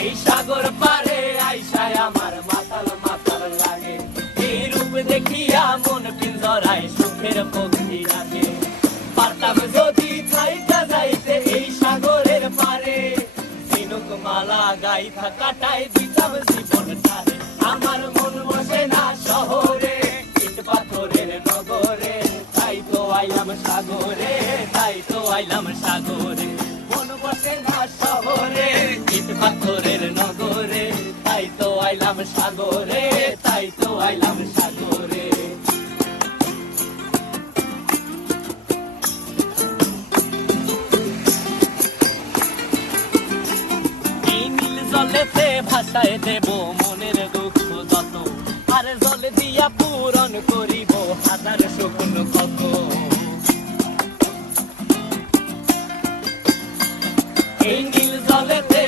এই সাগর পারে আইসায় আমার মাতাল মাতাল লাগে, এই রূপ দেখিয়া মন পিঞ্জরায় সুখের পক্ষী রাখে। পারতাম যদি থাইকা যাইতে এই সাগরের পারে, ঝিনুক মালা গাইথা কাটাই দিতাম জীবনটারে। আমার মন বসে না শহরে, ইট পাথরের নগরে, তাই তো আইলাম সাগরে, তাই তো আইলাম সাগরে। মন বসে না শহরে, ইট পাথরের নগরে, তাই তো আইলাম সাগরে, তাই তো আইলাম সাগরে। জলেতে ভাসায় দেব মনের দুঃখ যত, আর জলে দিয়া পূরণ করিব হাজার স্বপ্ন কত। এই নীল জলেতে